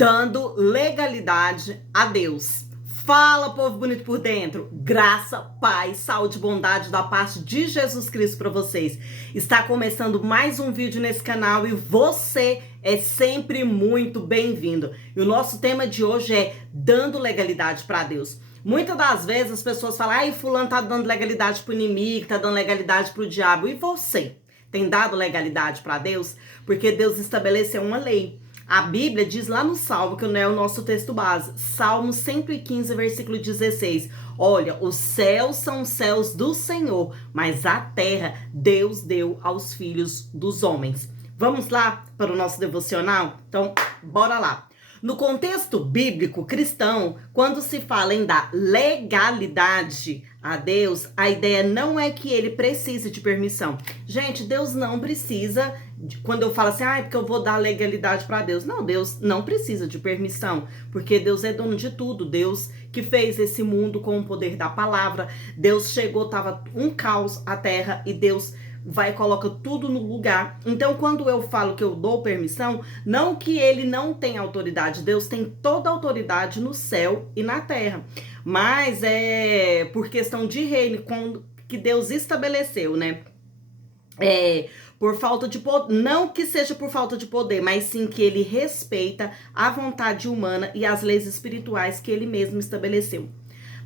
dando legalidade a Deus. Fala, povo bonito por dentro. Graça, paz, saúde e bondade da parte de Jesus Cristo para vocês. Está começando mais um vídeo nesse canal e você é sempre muito bem-vindo. E o nosso tema de hoje é dando legalidade para Deus. Muitas das vezes as pessoas falam, ai, fulano tá dando legalidade pro inimigo, tá dando legalidade pro diabo. E você? Tem dado legalidade para Deus? Porque Deus estabeleceu uma lei. A Bíblia diz lá no Salmo, que não é o nosso texto base, Salmo 115, versículo 16. Olha, os céus são os céus do Senhor, mas a terra Deus deu aos filhos dos homens. Vamos lá para o nosso devocional? Então, bora lá. No contexto bíblico cristão, quando se fala em dar legalidade a Deus, a ideia não é que ele precise de permissão. Gente, Deus não precisa, quando eu falo assim, é porque eu vou dar legalidade para Deus. Não, Deus não precisa de permissão, porque Deus é dono de tudo. Deus que fez esse mundo com o poder da palavra. Deus chegou, tava um caos a terra e Deus vai e coloca tudo no lugar. Então, quando eu falo que eu dou permissão, não que ele não tem autoridade. Deus tem toda a autoridade no céu e na terra. Mas é por questão de reino que Deus estabeleceu, né? Por falta de poder, não que seja por falta de poder, mas sim que ele respeita a vontade humana e as leis espirituais que ele mesmo estabeleceu.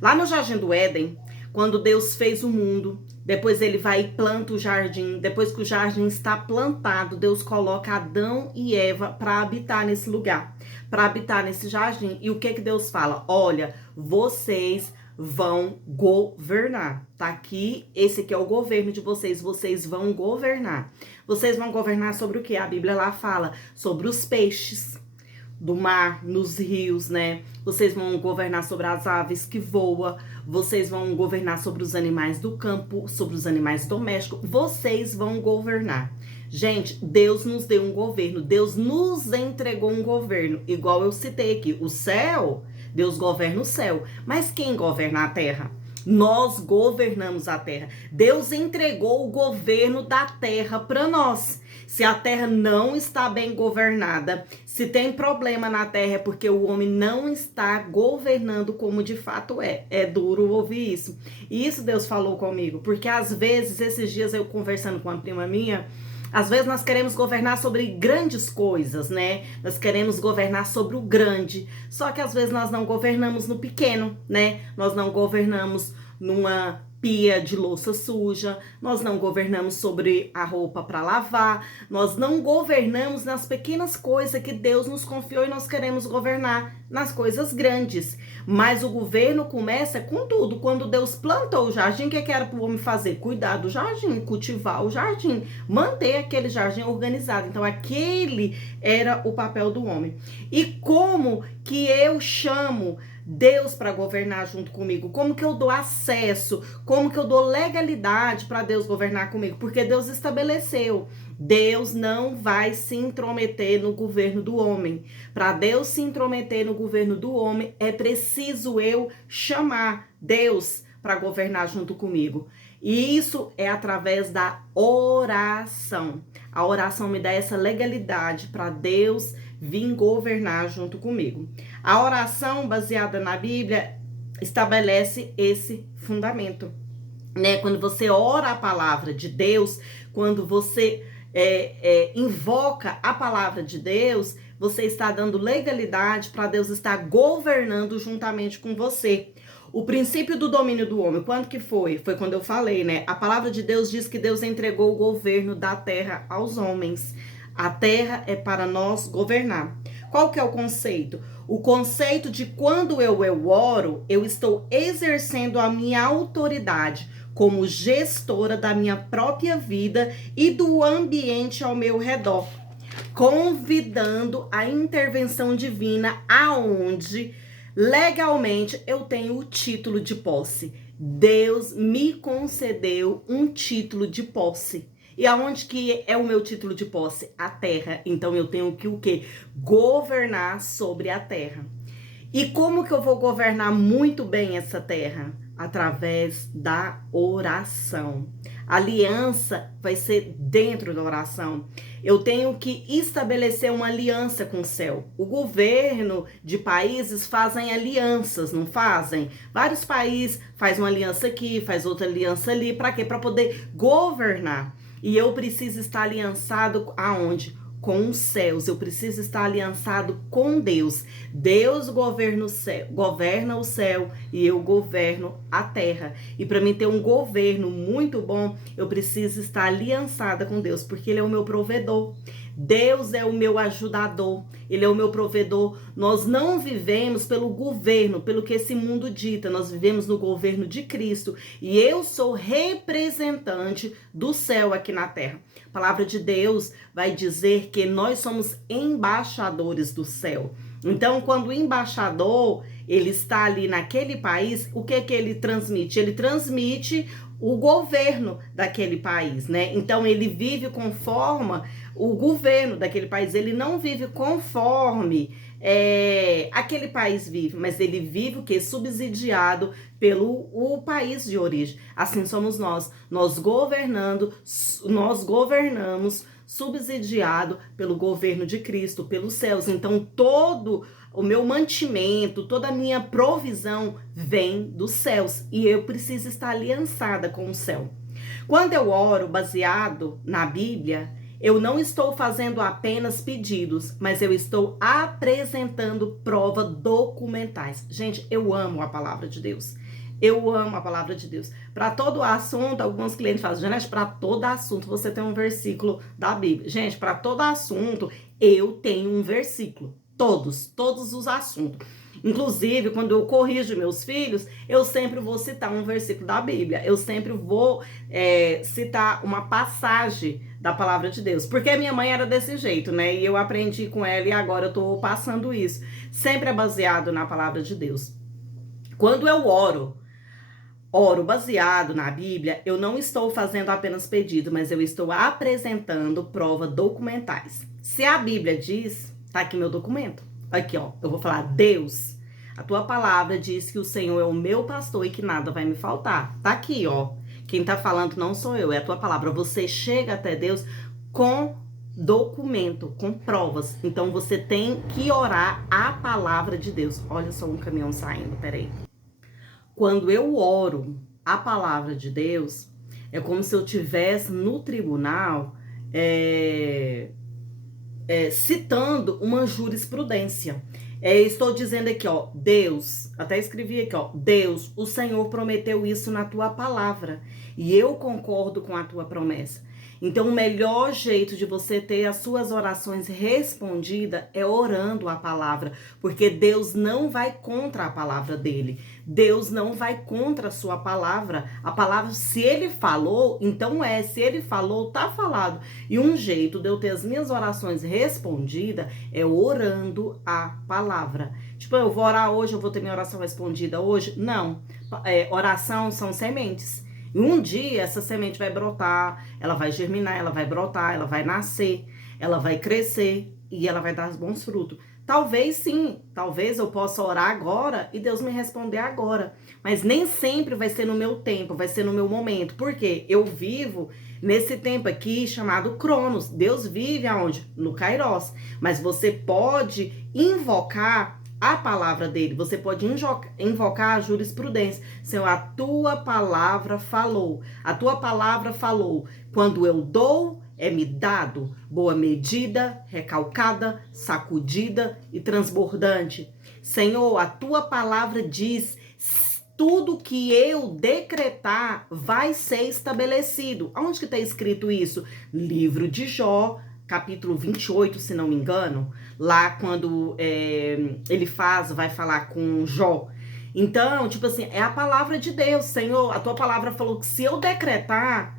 Lá no Jardim do Éden, quando Deus fez o mundo, depois ele vai e planta o jardim. Depois que o jardim está plantado, Deus coloca Adão e Eva para habitar nesse lugar, para habitar nesse jardim. E o que Deus fala? Olha, vocês vão governar. Tá aqui, esse aqui é o governo de vocês. Vocês vão governar. Vocês vão governar sobre o que? A Bíblia lá fala sobre os peixes do mar, nos rios, né? Vocês vão governar sobre as aves que voam, vocês vão governar sobre os animais do campo, sobre os animais domésticos, vocês vão governar. Gente, Deus nos deu um governo, Deus nos entregou um governo, igual eu citei aqui, o céu, Deus governa o céu, mas quem governa a terra? Nós governamos a terra. Deus entregou o governo da terra para nós. Se a terra não está bem governada, se tem problema na terra, é porque o homem não está governando como de fato é. É duro ouvir isso. E isso Deus falou comigo, porque às vezes, esses dias eu conversando com uma prima minha, às vezes nós queremos governar sobre grandes coisas, né? Nós queremos governar sobre o grande. Só que às vezes nós não governamos no pequeno, né? Nós não governamos numa pia de louça suja. Nós não governamos sobre a roupa para lavar. Nós não governamos nas pequenas coisas que Deus nos confiou e nós queremos governar nas coisas grandes. Mas o governo começa com tudo. Quando Deus plantou o jardim, o que era para o homem fazer? Cuidar do jardim, cultivar o jardim, manter aquele jardim organizado. Então, aquele era o papel do homem. E como que eu chamo Deus para governar junto comigo? Como que eu dou acesso? Como que eu dou legalidade para Deus governar comigo? Porque Deus estabeleceu. Deus não vai se intrometer no governo do homem. Para Deus se intrometer no governo do homem, é preciso eu chamar Deus para governar junto comigo. E isso é através da oração. A oração me dá essa legalidade para Deus vir governar junto comigo. A oração baseada na Bíblia estabelece esse fundamento, né? Quando você ora a palavra de Deus, quando você invoca a palavra de Deus, você está dando legalidade para Deus estar governando juntamente com você. O princípio do domínio do homem, quando que foi? Foi quando eu falei, né? A palavra de Deus diz que Deus entregou o governo da terra aos homens. A terra é para nós governar. Qual que é o conceito? O conceito de quando eu oro, eu estou exercendo a minha autoridade como gestora da minha própria vida e do ambiente ao meu redor, convidando a intervenção divina aonde legalmente eu tenho o título de posse. Deus me concedeu um título de posse. E aonde que é o meu título de posse? A terra. Então eu tenho que o quê? Governar sobre a terra. E como que eu vou governar muito bem essa terra? Através da oração. Aliança vai ser dentro da oração. Eu tenho que estabelecer uma aliança com o céu. O governo de países fazem alianças, não fazem? Vários países fazem uma aliança aqui, faz outra aliança ali. Para quê? Para poder governar. E eu preciso estar aliançado aonde? Com os céus. Eu preciso estar aliançado com Deus. Deus governa o céu e eu governo a terra. E para mim ter um governo muito bom, eu preciso estar aliançada com Deus, porque Ele é o meu provedor. Deus é o meu ajudador, Ele é o meu provedor. Nós não vivemos pelo governo, pelo que esse mundo dita, nós vivemos no governo de Cristo. E eu sou representante do céu aqui na terra. A palavra de Deus vai dizer que nós somos embaixadores do céu. Então, quando o embaixador, ele está ali naquele país, o que ele transmite? Ele transmite o governo daquele país, né? Então, ele vive conforme o governo daquele país. Ele não vive conforme aquele país vive, mas ele vive o que? Subsidiado pelo o país de origem. Assim somos nós. Nós governamos subsidiado pelo governo de Cristo, pelos céus. Então, todo o meu mantimento, toda a minha provisão vem dos céus. E eu preciso estar aliançada com o céu. Quando eu oro baseado na Bíblia, eu não estou fazendo apenas pedidos, mas eu estou apresentando provas documentais. Gente, eu amo a palavra de Deus. Eu amo a palavra de Deus. Para todo assunto, alguns clientes falam, Janete, para todo assunto você tem um versículo da Bíblia. Gente, para todo assunto eu tenho um versículo. Todos os assuntos. Inclusive, quando eu corrijo meus filhos, eu sempre vou citar um versículo da Bíblia. Eu sempre vou citar uma passagem da palavra de Deus. Porque a minha mãe era desse jeito, né? E eu aprendi com ela e agora eu tô passando isso. Sempre é baseado na palavra de Deus. Quando eu oro baseado na Bíblia, eu não estou fazendo apenas pedido, mas eu estou apresentando provas documentais. Se a Bíblia diz, tá aqui meu documento. Aqui, ó, eu vou falar, Deus, a tua palavra diz que o Senhor é o meu pastor e que nada vai me faltar. Tá aqui, ó. Quem tá falando não sou eu, é a tua palavra. Você chega até Deus com documento, com provas. Então você tem que orar a palavra de Deus. Olha só um caminhão saindo, peraí. Quando eu oro a palavra de Deus, é como se eu estivesse no tribunal citando uma jurisprudência. Estou dizendo aqui, ó, Deus, até escrevi aqui, ó, Deus, o Senhor prometeu isso na tua palavra e eu concordo com a tua promessa. Então, o melhor jeito de você ter as suas orações respondidas é orando a palavra, porque Deus não vai contra a palavra dele. Deus não vai contra a sua palavra. A palavra, se ele falou, então se ele falou, tá falado. E um jeito de eu ter as minhas orações respondidas é orando a palavra. Tipo, eu vou orar hoje, eu vou ter minha oração respondida hoje? Não. Oração são sementes. E um dia essa semente vai brotar, ela vai germinar, ela vai brotar, ela vai nascer, ela vai crescer e ela vai dar bons frutos. Talvez sim, talvez eu possa orar agora e Deus me responder agora. Mas nem sempre vai ser no meu tempo, vai ser no meu momento. Por quê? Eu vivo nesse tempo aqui chamado Cronos. Deus vive aonde? No Kairos. Mas você pode invocar a palavra dele, você pode invocar a jurisprudência. Senhor, a tua palavra falou. A tua palavra falou. Quando eu dou, é-me dado. Boa medida, recalcada, sacudida e transbordante. Senhor, a tua palavra diz, tudo que eu decretar vai ser estabelecido. Onde que está escrito isso? Livro de Jó, capítulo 28, se não me engano, lá quando ele vai falar com Jó. Então, tipo assim, é a palavra de Deus. Senhor, a tua palavra falou que se eu decretar,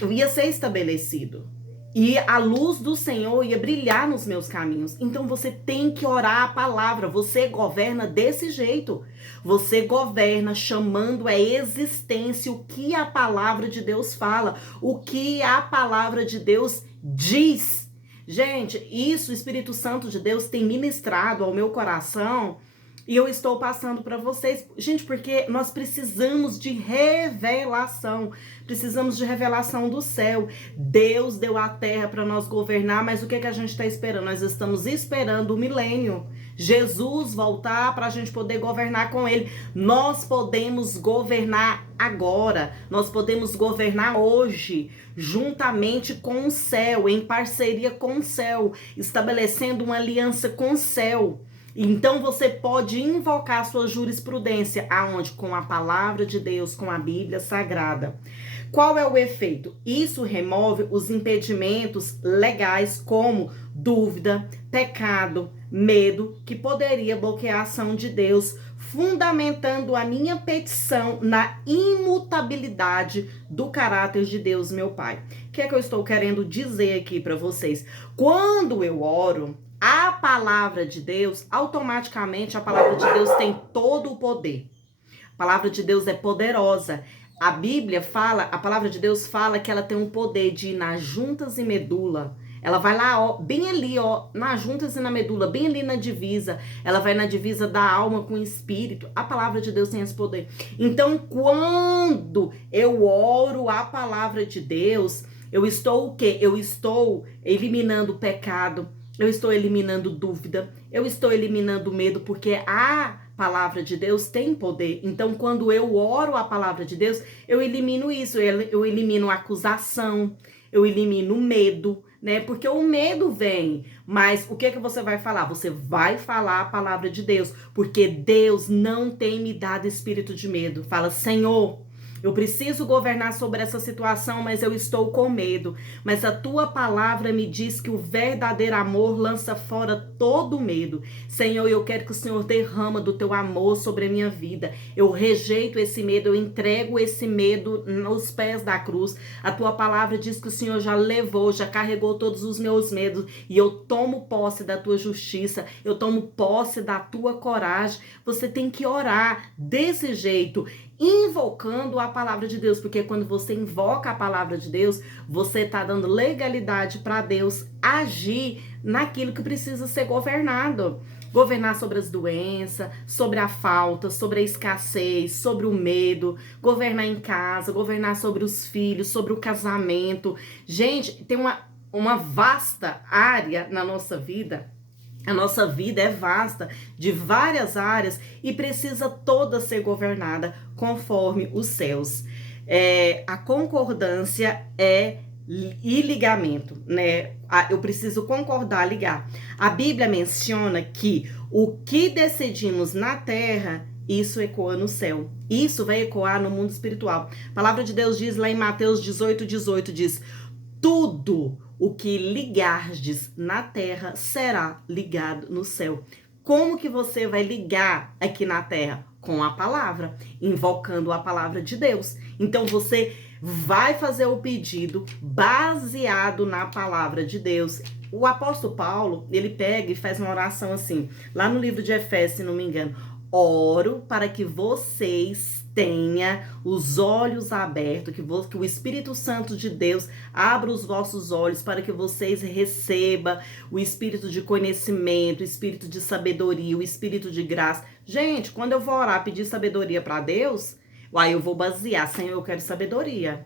eu ia ser estabelecido. E a luz do Senhor ia brilhar nos meus caminhos. Então você tem que orar a palavra. Você governa desse jeito. Você governa chamando a existência o que a palavra de Deus fala, o que a palavra de Deus diz. Gente, isso o Espírito Santo de Deus tem ministrado ao meu coração E eu estou passando para vocês, gente, porque nós precisamos de revelação. Precisamos de revelação do céu. Deus deu a terra para nós governar, mas o que que a gente está esperando? Nós estamos esperando o milênio. Jesus voltar para a gente poder governar com ele. Nós podemos governar agora. Nós podemos governar hoje, juntamente com o céu, em parceria com o céu, estabelecendo uma aliança com o céu. Então você pode invocar a sua jurisprudência, aonde? Com a palavra de Deus, com a Bíblia Sagrada. Qual é o efeito? Isso remove os impedimentos legais, como dúvida, pecado, medo, que poderia bloquear a ação de Deus, fundamentando a minha petição na imutabilidade do caráter de Deus, meu Pai. O que é que eu estou querendo dizer aqui para vocês? Quando eu oro, a palavra de Deus, automaticamente a palavra de Deus tem todo o poder. A palavra de Deus é poderosa. A Bíblia fala, a palavra de Deus fala que ela tem um poder de ir nas juntas e medula. Ela vai lá, ó, bem ali, ó, nas juntas e na medula, bem ali na divisa. Ela vai na divisa da alma com o espírito. A palavra de Deus tem esse poder. Então, quando eu oro a palavra de Deus, eu estou o quê? Eu estou eliminando o pecado. Eu estou eliminando dúvida, eu estou eliminando medo, porque a palavra de Deus tem poder. Então, quando eu oro a palavra de Deus, eu elimino isso, eu elimino acusação, eu elimino medo, né? Porque o medo vem, mas o que que você vai falar? Você vai falar a palavra de Deus, porque Deus não tem me dado espírito de medo. Fala, Senhor, eu preciso governar sobre essa situação, mas eu estou com medo. Mas a tua palavra me diz que o verdadeiro amor lança fora todo medo. Senhor, eu quero que o Senhor derrama do teu amor sobre a minha vida. Eu rejeito esse medo, eu entrego esse medo nos pés da cruz. A tua palavra diz que o Senhor já levou, já carregou todos os meus medos. E eu tomo posse da tua justiça, eu tomo posse da tua coragem. Você tem que orar desse jeito, invocando a palavra de Deus, porque quando você invoca a palavra de Deus, você está dando legalidade para Deus agir naquilo que precisa ser governado. Governar sobre as doenças, sobre a falta, sobre a escassez, sobre o medo, governar em casa, governar sobre os filhos, sobre o casamento. Gente, tem uma vasta área na nossa vida. A nossa vida é vasta, de várias áreas, e precisa toda ser governada conforme os céus. A concordância e ligamento, né? Eu preciso concordar, ligar. A Bíblia menciona que o que decidimos na terra, isso ecoa no céu. Isso vai ecoar no mundo espiritual. A palavra de Deus diz lá em Mateus 18:18, diz: tudo o que ligardes na terra será ligado no céu. Como que você vai ligar aqui na terra? Com a palavra, invocando a palavra de Deus. Então você vai fazer o pedido baseado na palavra de Deus. O apóstolo Paulo, ele pega e faz uma oração assim, lá no livro de Efésios, se não me engano: oro para que vocês tenham os olhos abertos, que o Espírito Santo de Deus abra os vossos olhos para que vocês recebam o espírito de conhecimento, o espírito de sabedoria, o espírito de graça. Gente, quando eu vou orar, pedir sabedoria para Deus, aí eu vou basear, Senhor, eu quero sabedoria.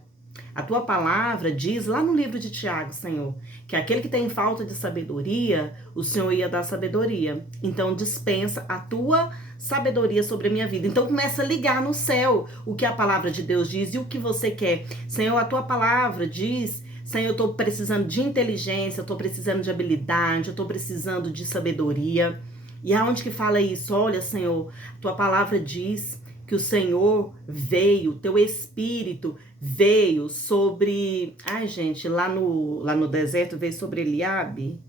A tua palavra diz lá no livro de Tiago, Senhor, que aquele que tem falta de sabedoria, o Senhor ia dar sabedoria. Então dispensa a tua sabedoria sobre a minha vida. Então começa a ligar no céu o que a palavra de Deus diz e o que você quer. Senhor, a tua palavra diz: Senhor, eu estou precisando de inteligência, eu estou precisando de habilidade, eu estou precisando de sabedoria. E aonde que fala isso? Olha, Senhor, a tua palavra diz que o Senhor veio, teu Espírito veio sobre... Ai, gente, lá no deserto veio sobre Eliabe.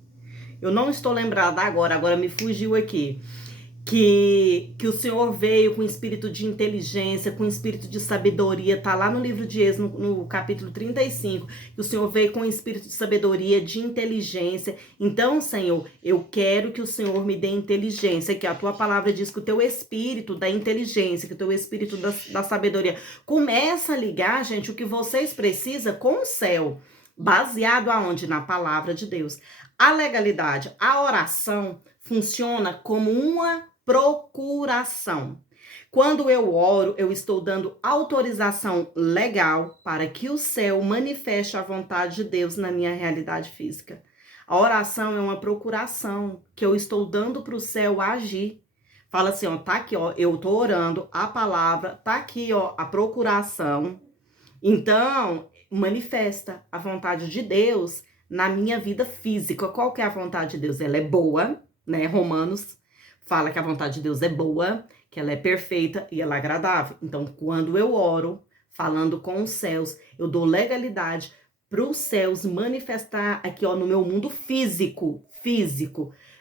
Eu não estou lembrada agora me fugiu aqui. Que o Senhor veio com espírito de inteligência, com espírito de sabedoria, tá lá no livro de Êxodo, no capítulo 35, que o Senhor veio com espírito de sabedoria, de inteligência. Então, Senhor, eu quero que o Senhor me dê inteligência, que a tua palavra diz que o teu espírito da inteligência, que o teu espírito da sabedoria, começa a ligar, gente, o que vocês precisam com o céu, baseado aonde? Na palavra de Deus. A legalidade, a oração funciona como uma procuração. Quando eu oro, eu estou dando autorização legal para que o céu manifeste a vontade de Deus na minha realidade física. A oração é uma procuração que eu estou dando para o céu agir. Fala assim, ó, tá aqui, ó, eu tô orando, a palavra, tá aqui, ó, a procuração. Então, manifesta a vontade de Deus na minha vida física. Qual que é a vontade de Deus? Ela é boa, né? Romanos fala que a vontade de Deus é boa, que ela é perfeita e ela é agradável. Então, quando eu oro, falando com os céus, eu dou legalidade para os céus manifestar aqui, ó, no meu mundo físico,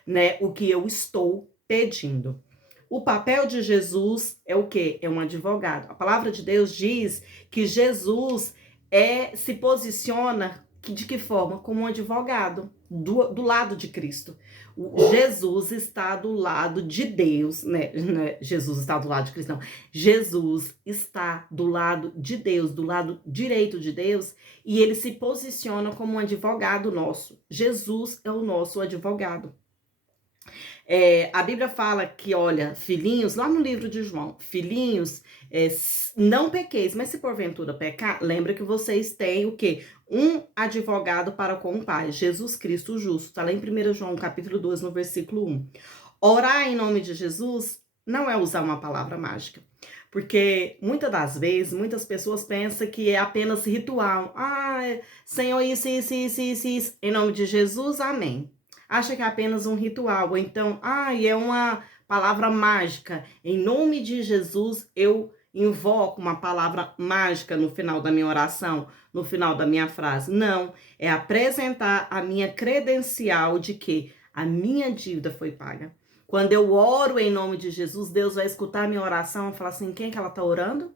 né? O que eu estou pedindo. O papel de Jesus é o quê? É um advogado. A palavra de Deus diz que Jesus se posiciona de que forma? Como um advogado do lado de Cristo. Jesus está do lado de Deus, né? Jesus está do lado de Cristo, não. Jesus está do lado de Deus, do lado direito de Deus, e ele se posiciona como um advogado nosso. Jesus é o nosso advogado. A Bíblia fala que, olha, filhinhos, lá no livro de João, filhinhos, não pequeis, mas se porventura pecar, lembra que vocês têm o quê? Um advogado para com o Pai, Jesus Cristo justo. Está lá em 1 João, capítulo 2, no versículo 1. Orar em nome de Jesus não é usar uma palavra mágica. Porque muitas das vezes, muitas pessoas pensam que é apenas ritual. Senhor, isso, em nome de Jesus, amém. Acha que é apenas um ritual, ou então, é uma palavra mágica. Em nome de Jesus, eu invoco uma palavra mágica no final da minha oração, no final da minha frase. Não, é apresentar a minha credencial de que a minha dívida foi paga. Quando eu oro em nome de Jesus, Deus vai escutar a minha oração e falar assim, quem que ela está orando?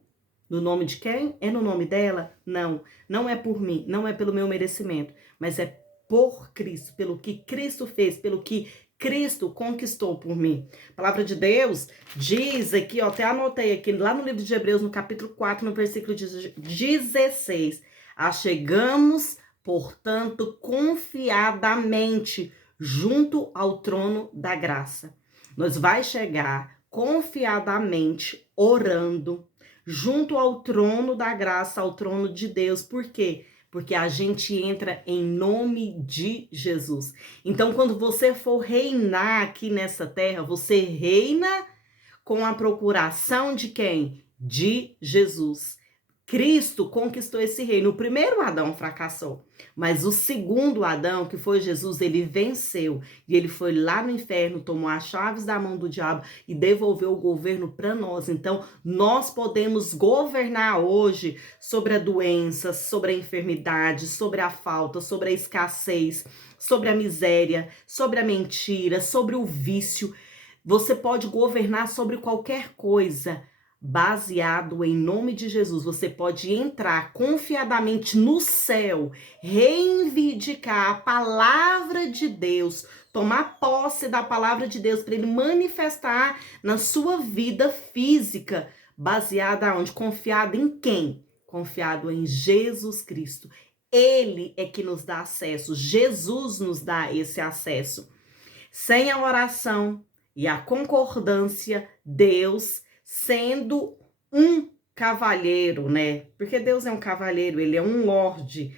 No nome de quem? É no nome dela? Não, não é por mim, não é pelo meu merecimento, mas é por Cristo, pelo que Cristo fez, pelo que Cristo conquistou por mim. A palavra de Deus diz aqui, ó, até anotei aqui, lá no livro de Hebreus, no capítulo 4, no versículo 16. Achegamos, portanto, confiadamente junto ao trono da graça. Nós vai chegar confiadamente, orando, junto ao trono da graça, ao trono de Deus. Por quê? Porque a gente entra em nome de Jesus. Então, quando você for reinar aqui nessa terra, você reina com a procuração de quem? De Jesus. Cristo conquistou esse reino. O primeiro Adão fracassou, mas o segundo Adão, que foi Jesus, ele venceu. E ele foi lá no inferno, tomou as chaves da mão do diabo e devolveu o governo para nós. Então, nós podemos governar hoje sobre a doença, sobre a enfermidade, sobre a falta, sobre a escassez, sobre a miséria, sobre a mentira, sobre o vício. Você pode governar sobre qualquer coisa. Baseado em nome de Jesus, você pode entrar confiadamente no céu, reivindicar a palavra de Deus, tomar posse da palavra de Deus para ele manifestar na sua vida física, baseada onde? Confiado em quem? Confiado em Jesus Cristo. Ele é que nos dá acesso, Jesus nos dá esse acesso. Sem a oração e a concordância, Deus sendo um cavalheiro, né? Porque Deus é um cavalheiro, ele é um lorde,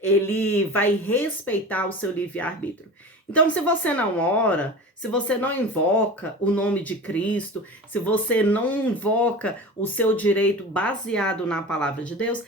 ele vai respeitar o seu livre-arbítrio. Então, se você não ora, se você não invoca o nome de Cristo, se você não invoca o seu direito baseado na palavra de Deus,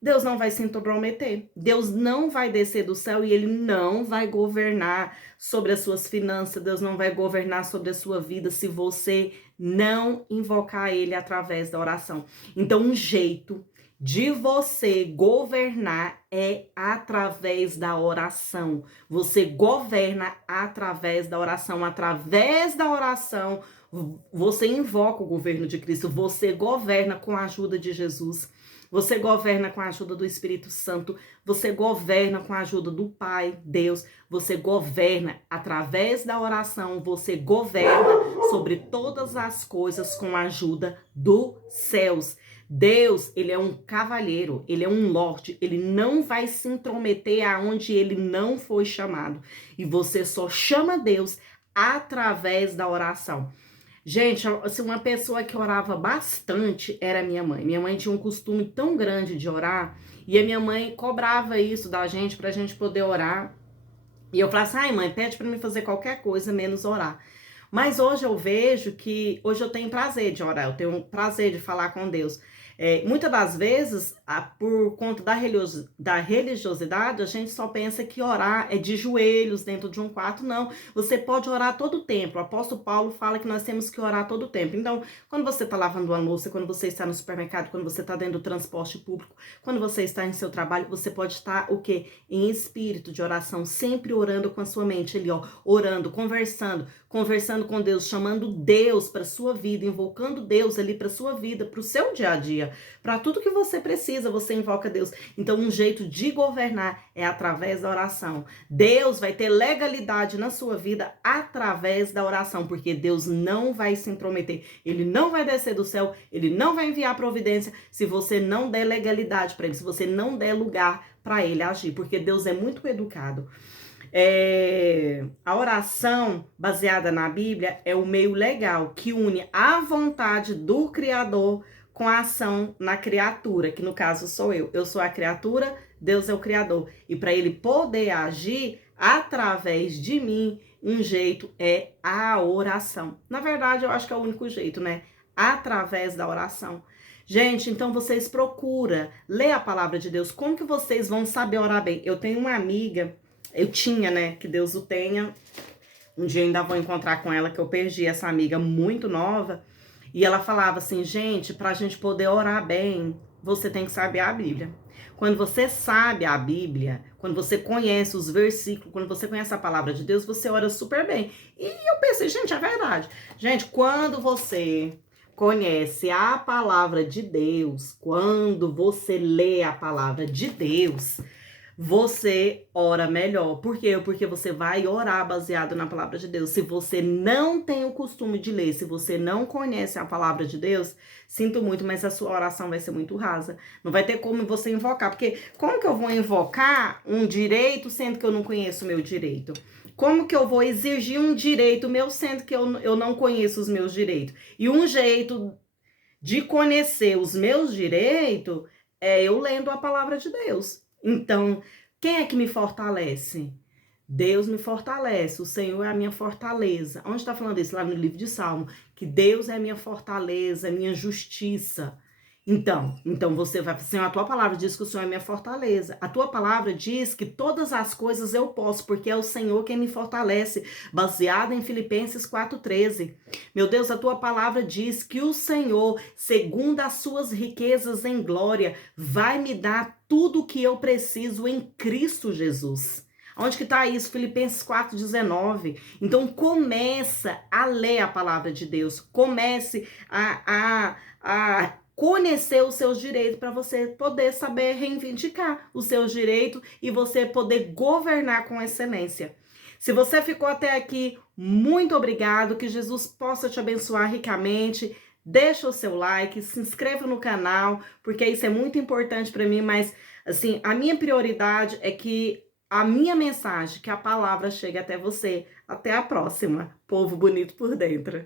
Deus não vai se intrometer. Deus não vai descer do céu e ele não vai governar sobre as suas finanças. Deus não vai governar sobre a sua vida se você não invocar ele através da oração. Então, um jeito de você governar é através da oração. Você governa através da oração. Através da oração, você invoca o governo de Cristo. Você governa com a ajuda de Jesus. Você governa com a ajuda do Espírito Santo, você governa com a ajuda do Pai, Deus, você governa através da oração, você governa sobre todas as coisas com a ajuda dos céus. Deus, ele é um cavalheiro, ele é um lorde, ele não vai se intrometer aonde ele não foi chamado. E você só chama Deus através da oração. Gente, assim, uma pessoa que orava bastante era minha mãe. Minha mãe tinha um costume tão grande de orar, e a minha mãe cobrava isso da gente pra gente poder orar. E eu falava assim, ai mãe, pede pra mim fazer qualquer coisa, menos orar. Mas hoje eu vejo que, hoje eu tenho prazer de orar, eu tenho prazer de falar com Deus. Muitas das vezes, por conta da religiosidade, a gente só pensa que orar é de joelhos dentro de um quarto. Não, você pode orar todo o tempo. O apóstolo Paulo fala que nós temos que orar todo o tempo. Então, quando você está lavando uma louça, quando você está no supermercado, quando você está dentro do transporte público, quando você está em seu trabalho, você pode estar o quê? Em espírito de oração, sempre orando com a sua mente ali, ó, orando, conversando com Deus, chamando Deus para sua vida, invocando Deus ali para sua vida, para o seu dia a dia, para tudo que você precisa, você invoca Deus. Então, um jeito de governar é através da oração. Deus vai ter legalidade na sua vida através da oração, porque Deus não vai se intrometer, ele não vai descer do céu, ele não vai enviar providência se você não der legalidade para ele, se você não der lugar para ele agir, porque Deus é muito educado. A oração baseada na Bíblia é o meio legal que une a vontade do Criador com a ação na criatura, que no caso sou eu. Eu sou a criatura, Deus é o Criador. E para ele poder agir através de mim, um jeito é a oração. Na verdade, eu acho que é o único jeito, né? Através da oração. Gente, então vocês procuram ler a palavra de Deus. Como que vocês vão saber orar bem? Eu tenho uma amiga, eu tinha, né? Que Deus o tenha. Um dia eu ainda vou encontrar com ela, que eu perdi essa amiga muito nova. E ela falava assim, gente, pra gente poder orar bem, você tem que saber a Bíblia. Quando você sabe a Bíblia, quando você conhece os versículos, quando você conhece a palavra de Deus, você ora super bem. E eu pensei, gente, é verdade. Gente, quando você conhece a palavra de Deus, quando você lê a palavra de Deus, você ora melhor. Por quê? Porque você vai orar baseado na palavra de Deus. Se você não tem o costume de ler, se você não conhece a palavra de Deus, sinto muito, mas a sua oração vai ser muito rasa. Não vai ter como você invocar, porque como que eu vou invocar um direito sendo que eu não conheço o meu direito? Como que eu vou exigir um direito meu sendo que eu não conheço os meus direitos? E um jeito de conhecer os meus direitos é eu lendo a palavra de Deus. Então, quem é que me fortalece? Deus me fortalece, o Senhor é a minha fortaleza. Onde está falando isso? Lá no livro de Salmo, que Deus é a minha fortaleza, a minha justiça. Então você vai, Senhor, a tua palavra diz que o Senhor é minha fortaleza. A tua palavra diz que todas as coisas eu posso, porque é o Senhor quem me fortalece, baseado em Filipenses 4:13. Meu Deus, a tua palavra diz que o Senhor, segundo as suas riquezas em glória, vai me dar tudo o que eu preciso em Cristo Jesus. Onde que está isso? Filipenses 4:19. Então começa a ler a palavra de Deus. Comece a conhecer os seus direitos para você poder saber reivindicar os seus direitos e você poder governar com excelência. Se você ficou até aqui, muito obrigado. Que Jesus possa te abençoar ricamente. Deixa o seu like, se inscreva no canal, porque isso é muito importante para mim, mas assim, a minha prioridade é que a minha mensagem, que a palavra chegue até você. Até a próxima, povo bonito por dentro.